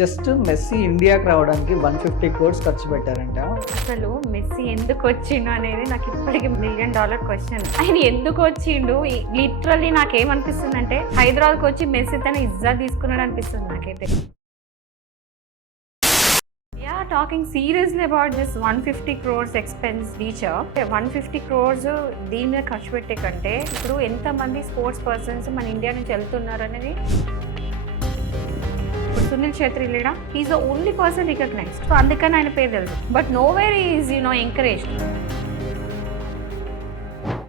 Just messy ఇండియాకి రావడానికి 150 క్రోర్స్ ఖర్చు పెట్టారంట. అసలు మెస్సీ ఎందుకు వచ్చిండు అనేది నాకు ఇప్పటికి $1,000,000 క్వశ్చన్. ఆయన ఎందుకు వచ్చిండు లిటరల్లీ నాకేమనిపిస్తుంది అంటే హైదరాబాద్కి వచ్చి మెస్సీ తన ఇజ్జత్ తీసుకున్నాడు అనిపిస్తుంది నాకైతే. Talking seriously about this 150 crores expenditure. 150 crores దీని మీద ఖర్చు పెట్టే కంటే ఇప్పుడు ఎంతమంది స్పోర్ట్స్ పర్సన్స్ మన ఇండియా నుంచి వెళ్తున్నారు అనేది. ఇప్పుడు సునీల్ ఛేత్రి లేడా, he's the only person recognized. So అందుకని ఆయన పేరు తెలుసు, but nowhere is encouraged.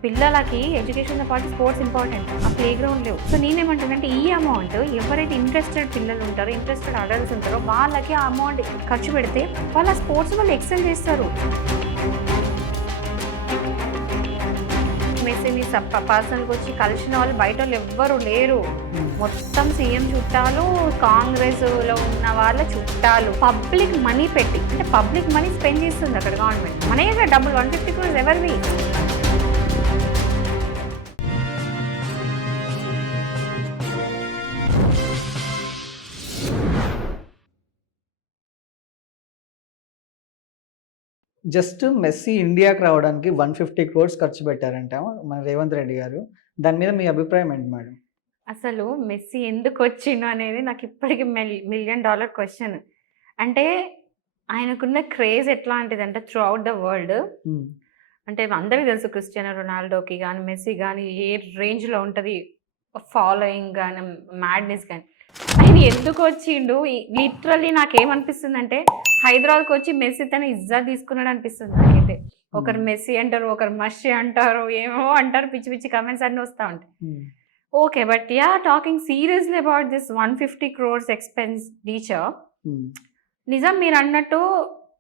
పిల్లలకి ఎడ్యుకేషన్తో పాటు స్పోర్ట్స్ ఇంపార్టెంట్, ఆ ప్లే గ్రౌండ్ లేవు. సో నేనేమంటానంటే ఈ అమౌంట్ ఎవరైతే ఇంట్రెస్టెడ్ పిల్లలు ఉంటారో, ఇంట్రెస్టెడ్ అడల్ట్స్ ఉంటారో వాళ్ళకి ఆ అమౌంట్ ఖర్చు పెడితే వాళ్ళ స్పోర్ట్స్ వాళ్ళు ఎక్సెల్ చేస్తారు. మెస్సీని పర్సనల్గా వచ్చి కలిసిన వాళ్ళు బయట వాళ్ళు ఎవ్వరు లేరు. మొత్తం సీఎం చుట్టాలు, కాంగ్రెస్లో ఉన్న వాళ్ళ చుట్టాలు. పబ్లిక్ మనీ పెట్టి, అంటే పబ్లిక్ మనీ స్పెండ్ చేస్తుంది అక్కడ గవర్నమెంట్. మనమే డబ్బులు 150 crores ఎవరివి? జస్ట్ మెస్సీ ఇండియాకి రావడానికి 150 క్రోర్స్ ఖర్చు పెట్టారంట మన రేవంత్ రెడ్డి గారు. దాని మీద మీ అభిప్రాయం ఏంటి మేడం? అసలు మెస్సీ ఎందుకు వచ్చిండు అనేది నాకు ఇప్పటికి $1,000,000 క్వశ్చన్. అంటే ఆయనకున్న క్రేజ్ ఎట్లాంటిదంటే త్రూ అవుట్ ద వరల్డ్. అంటే అందరికీ తెలుసు క్రిస్టియానో రొనాల్డోకి కానీ మెస్సీ కానీ ఏ రేంజ్లో ఉంటుంది ఫాలోయింగ్ కానీ మ్యాడ్నెస్ కానీ. ఆయన ఎందుకు వచ్చిండు లిటరల్లీ నాకేమనిపిస్తుంది అంటే హైదరాబాద్కి వచ్చి మెస్సీ తన ఇజ్జత్ తీసుకున్నాడు అనిపిస్తుంది నాకైతే. ఒకరు మెస్సీ అంటారు, ఒకరు మస్సీ అంటారు, ఏమో అంటారు, పిచ్చి పిచ్చి కమెంట్స్ అన్నీ వస్తూ ఉంటాయి. Okay, but talking seriously about this 150 crores expenditure. నిజం మీరు అన్నట్టు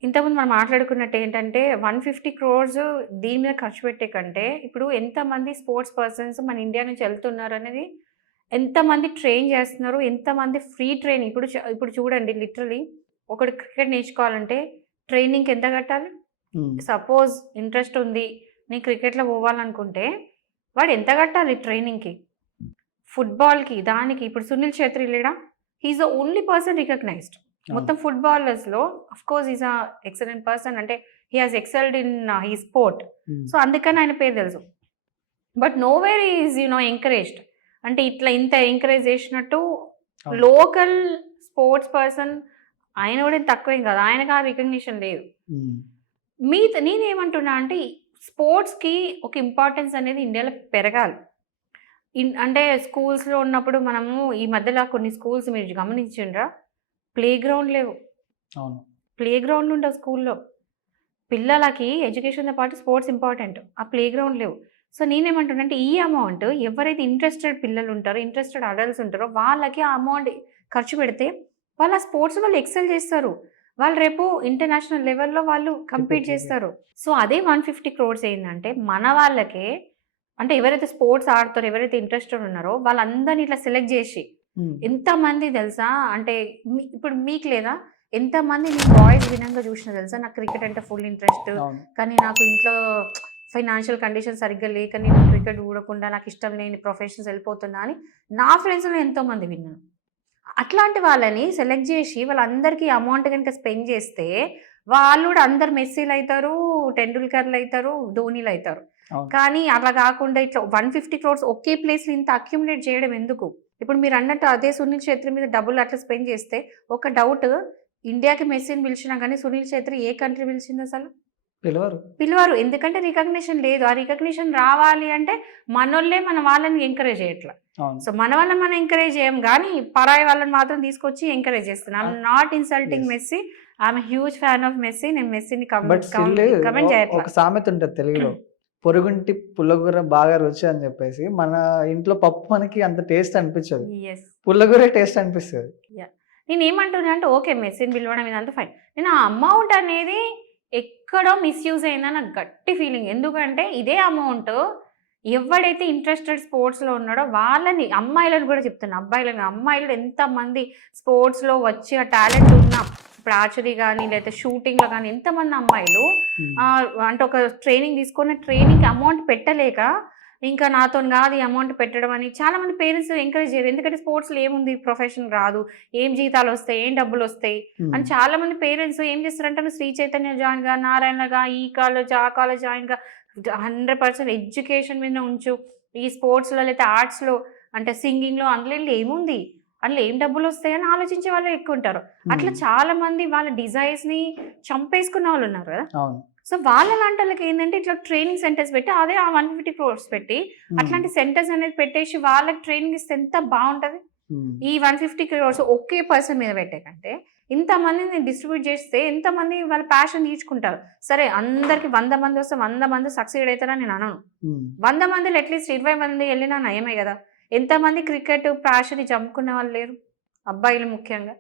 ఇంతకుముందు మనం మాట్లాడుకున్నట్టు ఏంటంటే 150 crores దీని మీద ఖర్చు పెట్టే కంటే ఇప్పుడు ఎంతమంది స్పోర్ట్స్ పర్సన్స్ మన ఇండియా నుంచి వెళ్తున్నారు అనేది, ఎంతమంది ట్రైన్ చేస్తున్నారు, ఎంతమంది ఫ్రీ ట్రైనింగ్. ఇప్పుడు చూడండి, లిటరలీ ఒకడు క్రికెట్ నేర్చుకోవాలంటే ట్రైనింగ్కి ఎంత కట్టాలి? సపోజ్ ఇంట్రెస్ట్ ఉంది, నేను క్రికెట్లో పోవాలనుకుంటే వాడు ఎంత కట్టాలి ట్రైనింగ్కి? ఫుట్బాల్కి దానికి ఇప్పుడు సునీల్ ఛేత్రి లేడా, he's the only person recognised. మొత్తం ఫుట్బాలర్స్లో of course is a excellent person, అంటే he has excelled in he sport. So అందుకని ఆయన పేరు తెలుసు, but nowhere is encouraged. అంటే ఇంత ఎంకరేజ్ చేసినట్టు లోకల్ స్పోర్ట్స్ పర్సన్ ఆయన కూడా తక్కువేం కాదు, ఆయనకు ఆ రికగ్నిషన్ లేదు. నేనేమంటున్నా అంటే స్పోర్ట్స్కి ఒక ఇంపార్టెన్స్ అనేది ఇండియాలో పెరగాలి. అంటే స్కూల్స్లో ఉన్నప్పుడు మనము ఈ మధ్యలో కొన్ని స్కూల్స్ మీరు గమనించిండ్రా, ప్లే గ్రౌండ్ లేవు. ప్లే గ్రౌండ్లు ఉండవు స్కూల్లో. పిల్లలకి ఎడ్యుకేషన్తో పాటు స్పోర్ట్స్ ఇంపార్టెంట్, ఆ ప్లే గ్రౌండ్ లేవు. సో నేనేమంటున్నా అంటే ఈ అమౌంట్ ఎవరైతే ఇంట్రెస్టెడ్ పిల్లలు ఉంటారో, ఇంట్రెస్టెడ్ అడల్ట్స్ ఉంటారో వాళ్ళకి ఆ అమౌంట్ ఖర్చు పెడితే వాళ్ళ స్పోర్ట్స్ వాళ్ళు ఎక్సెల్ చేస్తారు. వాళ్ళు రేపు ఇంటర్నేషనల్ లెవెల్లో వాళ్ళు కంపీట్ చేస్తారు. సో అదే 150 crores ఏంటంటే మన వాళ్ళకే, అంటే ఎవరైతే స్పోర్ట్స్ ఆడతారో, ఎవరైతే ఇంట్రెస్టెడ్ ఉన్నారో వాళ్ళందరినీ ఇట్లా సెలెక్ట్ చేసి ఎంతమంది తెలుసా, అంటే ఇప్పుడు మీకు లేదా ఎంతమంది నేను బాయ్స్ వినంగా చూసిన తెలుసా, నాకు క్రికెట్ అంటే ఫుల్ ఇంట్రెస్ట్, కానీ నాకు ఇంట్లో ఫైనాన్షియల్ కండిషన్ సరిగ్గా లేక నేను క్రికెట్ చూడకుండా నాకు ఇష్టం లేని ప్రొఫెషన్స్ వెళ్ళిపోతున్నా అని నా ఫ్రెండ్స్లో ఎంతోమంది విన్నాను. అట్లాంటి వాళ్ళని సెలెక్ట్ చేసి వాళ్ళందరికీ అమౌంట్ కనుక స్పెండ్ చేస్తే వాళ్ళు కూడా అందరు మెస్సీలు అవుతారు, టెండూల్కర్లు అవుతారు, ధోనీలు అవుతారు. కానీ అలా కాకుండా ఇట్లా 150 crores ఒకే ప్లేస్లో ఇంత అక్యుములేట్ చేయడం ఎందుకు? ఇప్పుడు మీరు అన్నట్టు అదే సునీల్ ఛేత్రి మీద డబ్బులు అట్లా స్పెండ్ చేస్తే, ఒక డౌట్, ఇండియాకి మెస్సీని పిలిచినా కానీ సునీల్ ఛేత్రి ఏ కంట్రీ పిలిచింది అసలు? పిలవరు. ఎందుకంటే రికగ్నిషన్ లేదు. ఆ రికగ్నిషన్ రావాలి అంటే మనోళ్ళే మన వాళ్ళని ఎంకరేజ్ చేయట్లా. సో మన వాళ్ళని మనం ఎంకరేజ్ చేయం, కానీ పరాయి వాళ్ళని మాత్రం తీసుకొచ్చి ఎంకరేజ్ చేస్తున్నాం. I'm not insulting Messi, I'm huge fan of Messi. నేను మెస్సీని కమెంట్ చేయట్లా. ఒక సామెత ఉంటుంది తెలుగులో, పొరుగుంటి పుల్లగూర బాగా రుచి అని చెప్పేసి. మన ఇంట్లో పప్పు మనకి అంత టేస్ట్ అనిపించదు, పుల్లగూర టేస్ట్ అనిపిస్తుంది. నేను ఏమంటున్నా అంటే ఓకే మెస్సీని పిలవడం ఇదంతా ఫైన్, నేను ఆ అమౌంట్ అనేది ఎక్కడో మిస్యూజ్ అయిందని నాకు గట్టి ఫీలింగ్. ఎందుకంటే ఇదే అమౌంట్ ఎవడైతే ఇంట్రెస్టెడ్ స్పోర్ట్స్లో ఉన్నాడో వాళ్ళని, అమ్మాయిలను కూడా చెప్తున్నా, అమ్మాయిలు ఎంతమంది స్పోర్ట్స్లో వచ్చి ఆ టాలెంట్ ఉన్న, ఇప్పుడు ఆర్చరీ కానీ లేదా షూటింగ్లో కానీ ఎంతమంది అమ్మాయిలు అంటే ఒక ట్రైనింగ్ తీసుకున్న ట్రైనింగ్కి అమౌంట్ పెట్టలేక ఇంకా నాతో కాదు ఈ అమౌంట్ పెట్టడం అని చాలా మంది పేరెంట్స్ ఎంకరేజ్ చేయరు. ఎందుకంటే స్పోర్ట్స్లో ఏముంది, ప్రొఫెషన్ రాదు, ఏం జీతాలు వస్తాయి, ఏం డబ్బులు వస్తాయి అని చాలా మంది పేరెంట్స్ ఏం చేస్తారంటే నువ్వు శ్రీ చైతన్య జాయిన్ గా, నారాయణగా, ఈ కాలేజ్ ఆ కాలేజ్ జాయిన్ గా, 100% ఎడ్యుకేషన్ మీద ఉంచు, ఈ స్పోర్ట్స్లో లేకపోతే ఆర్ట్స్లో అంటే సింగింగ్లో అందులో ఏముంది, అందులో ఏం డబ్బులు వస్తాయని ఆలోచించే వాళ్ళు ఎక్కువ ఉంటారు. అట్లా చాలా మంది వాళ్ళ డిజైర్స్ని చంపేసుకున్న వాళ్ళు ఉన్నారు కదా. సో వాళ్ళ లాంటి వాళ్ళకి ఏంటంటే ఇట్లా ట్రైనింగ్ సెంటర్స్ పెట్టి అదే ఆ 150 crores పెట్టి అట్లాంటి సెంటర్స్ అనేది పెట్టేసి వాళ్ళకి ట్రైనింగ్ ఇస్తే ఎంత బాగుంటది. ఈ 150 crores ఒకే పర్సన్ మీద పెట్టే కంటే ఇంతమందిని డిస్ట్రిబ్యూట్ చేస్తే ఎంతమంది వాళ్ళ ప్యాషన్ తీర్చుకుంటారు. సరే అందరికి 100 మంది వస్తే 100 మంది సక్సీడ్ అవుతారని నేను అనను. 100 మందిలో అట్లీస్ట్ 20 మంది వెళ్ళినా నయమే కదా. ఎంతమంది క్రికెట్ ప్యాషన్ చంపుకునే వాళ్ళు లేరు, అబ్బాయిలు ముఖ్యంగా,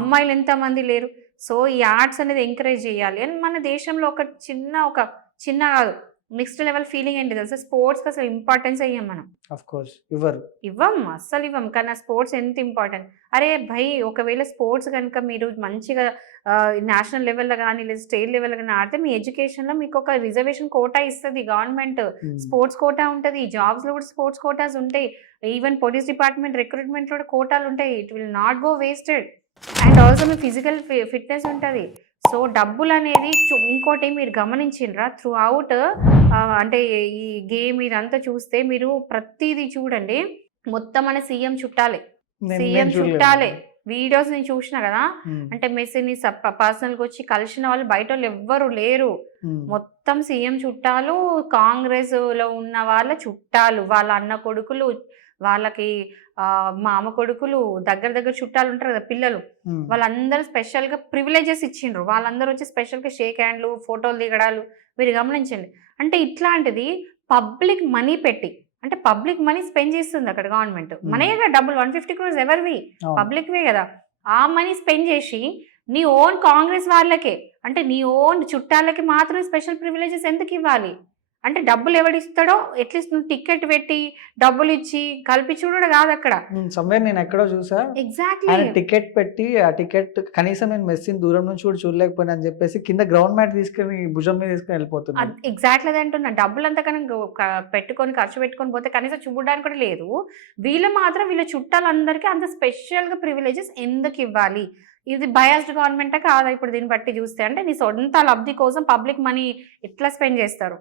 అమ్మాయిలు ఎంతమంది లేరు. సో ఈ ఆర్ట్స్ అనేది ఎంకరేజ్ చేయాలి. అండ్ మన దేశంలో ఒక చిన్న కాదు నెక్స్ట్ లెవెల్ ఫీలింగ్ ఏంటి తెలుసా, స్పోర్ట్స్కి అసలు ఇంపార్టెన్స్ అయ్యాం మనం. ఇవ్వం అస్సలు ఇవ్వం, కానీ స్పోర్ట్స్ ఎంత ఇంపార్టెంట్. అరే భయ్, ఒకవేళ స్పోర్ట్స్ కనుక మీరు మంచిగా నేషనల్ లెవెల్లో కానీ లేదా స్టేట్ లెవెల్లో కానీ ఆడితే మీ ఎడ్యుకేషన్లో మీకు ఒక రిజర్వేషన్ కోటా ఇస్తుంది గవర్నమెంట్. స్పోర్ట్స్ కోటా ఉంటుంది, జాబ్స్లో కూడా స్పోర్ట్స్ కోటాస్ ఉంటాయి, ఈవెన్ పోలీస్ డిపార్ట్మెంట్ రిక్రూట్మెంట్లో కూడా కోటాలు ఉంటాయి. It will not go wasted. And also me physical fitness ఉంటుంది. సో డబ్బులు అనేది ఇంకోటి మీరు గమనించిండ్రా త్రూ అవుట్ అంటే ఈ గేమ్ ఇదంతా చూస్తే మీరు ప్రతిదీ చూడండి, మొత్తం మన సీఎం చుట్టాలే. వీడియోస్ నేను చూసిన కదా, అంటే మెస్సీని పర్సనల్గా వచ్చి కలిసిన వాళ్ళు బయట వాళ్ళు ఎవ్వరు లేరు. మొత్తం సీఎం చుట్టాలు, కాంగ్రెస్ లో ఉన్న వాళ్ళ చుట్టాలు, వాళ్ళ అన్న కొడుకులు, వాళ్ళకి మామ కొడుకులు, దగ్గర చుట్టాలు ఉంటారు కదా పిల్లలు, వాళ్ళందరూ స్పెషల్ గా ప్రివిలేజెస్ ఇచ్చిండ్రు. వాళ్ళందరూ వచ్చి స్పెషల్ గా షేక్ హ్యాండ్లు, ఫోటోలు దిగడాలు మీరు గమనించండి. అంటే ఇట్లాంటిది పబ్లిక్ మనీ పెట్టి, అంటే పబ్లిక్ మనీ స్పెండ్ చేస్తుంది అక్కడ గవర్నమెంట్. మనయే డబ్బులు 150 crores ఎవరివి, పబ్లిక్వే కదా. ఆ మనీ స్పెండ్ చేసి నీ ఓన్ కాంగ్రెస్ వాళ్ళకే, అంటే నీ ఓన్ చుట్టాలకి మాత్రమే స్పెషల్ ప్రివిలేజెస్ ఎందుకు ఇవ్వాలి? అంటే డబ్బులు ఎవడిస్తాడో అట్లీస్ట్ నువ్వు టికెట్ పెట్టి డబ్బులు ఇచ్చి కల్పించుడు కాదు అక్కడ. నేను ఎక్కడో చూసా, ఎగ్జాక్ట్లీ టికెట్ పెట్టి ఆ టికెట్ కనీసం నేను మెస్సీని దూరం నుంచి కూడా చూడలేకపోయినా అని చెప్పేసి కింద గ్రౌండ్ మ్యాట్ తీసుకుని భుజం మీద తీసుకుని వెళ్ళిపోతున్నా. ఎగ్జాక్ట్లీ అది అంటున్నా. డబ్బులు అంతకన్నా పెట్టుకొని ఖర్చు పెట్టుకొని పోతే కనీసం చూడడానికి కూడా లేదు. వీళ్ళు మాత్రం వీళ్ళ చుట్టాలందరికీ అంత స్పెషల్ గా ప్రివిలేజెస్ ఎందుకు ఇవ్వాలి? ఇది బయాస్డ్ గవర్నమెంటే కాదా? ఇప్పుడు దీన్ని బట్టి చూస్తే అంటే నీ సొంత లబ్ధి కోసం పబ్లిక్ మనీ ఎట్లా స్పెండ్ చేస్తారు,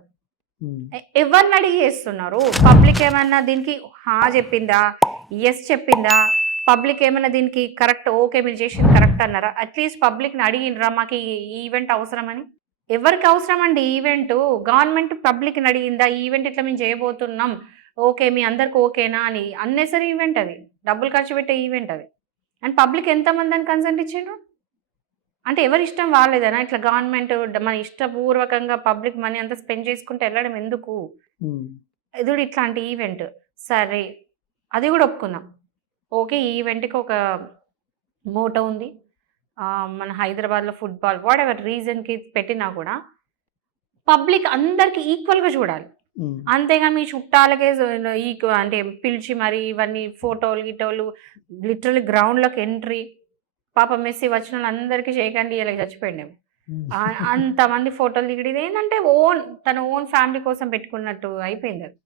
ఎవరిని అడిగి చేస్తున్నారు? పబ్లిక్ ఏమన్నా దీనికి హా చెప్పిందా, ఎస్ చెప్పిందా? పబ్లిక్ ఏమైనా దీనికి కరెక్ట్ ఓకే మీరు చేసింది కరెక్ట్ అన్నారా? అట్లీస్ట్ పబ్లిక్ని అడిగినరా మాకు ఈ ఈవెంట్ అవసరమని? ఎవరికి అవసరం అండి ఈవెంట్? గవర్నమెంట్ పబ్లిక్ని అడిగిందా ఈ ఈవెంట్ ఇట్లా మేము చేయబోతున్నాం, ఓకే మీ అందరికి ఓకేనా అని? అన్నెసరీ ఈవెంట్ అది, డబ్బులు ఖర్చు పెట్టే ఈవెంట్ అది. అండ్ పబ్లిక్ ఎంతమంది అని కన్సెంట్ ఇచ్చిండ్రు? అంటే ఎవరి ఇష్టం వాళ్ళేదనా? ఇట్లా గవర్నమెంట్ మన ఇష్టపూర్వకంగా పబ్లిక్ మనీ అంతా స్పెండ్ చేసుకుంటే వెళ్ళడం ఎందుకు? ఎదుడు ఇట్లాంటి ఈవెంట్ సరే అది కూడా ఒప్పుకుందాం, ఓకే ఈ ఈవెంట్కి ఒక మోటో ఉంది, మన హైదరాబాద్లో ఫుట్బాల్ వాట్ ఎవర్ రీజన్కి పెట్టినా కూడా పబ్లిక్ అందరికి ఈక్వల్గా చూడాలి. అంతేగా మీ చుట్టాలకే అంటే పిలిచి మరి ఇవన్నీ ఫోటోలు గిటోలు లిటరల్లీ గ్రౌండ్లోకి ఎంట్రీ. పాప మెస్సీ వచ్చిన వాళ్ళందరికీ చేయకండి ఇలా చచ్చిపోయిండేమో, అంతమంది ఫోటోలు దిగడం. ఇది ఏంటంటే తన ఓన్ ఫ్యామిలీ కోసం పెట్టుకున్నట్టు అయిపోయింది అది.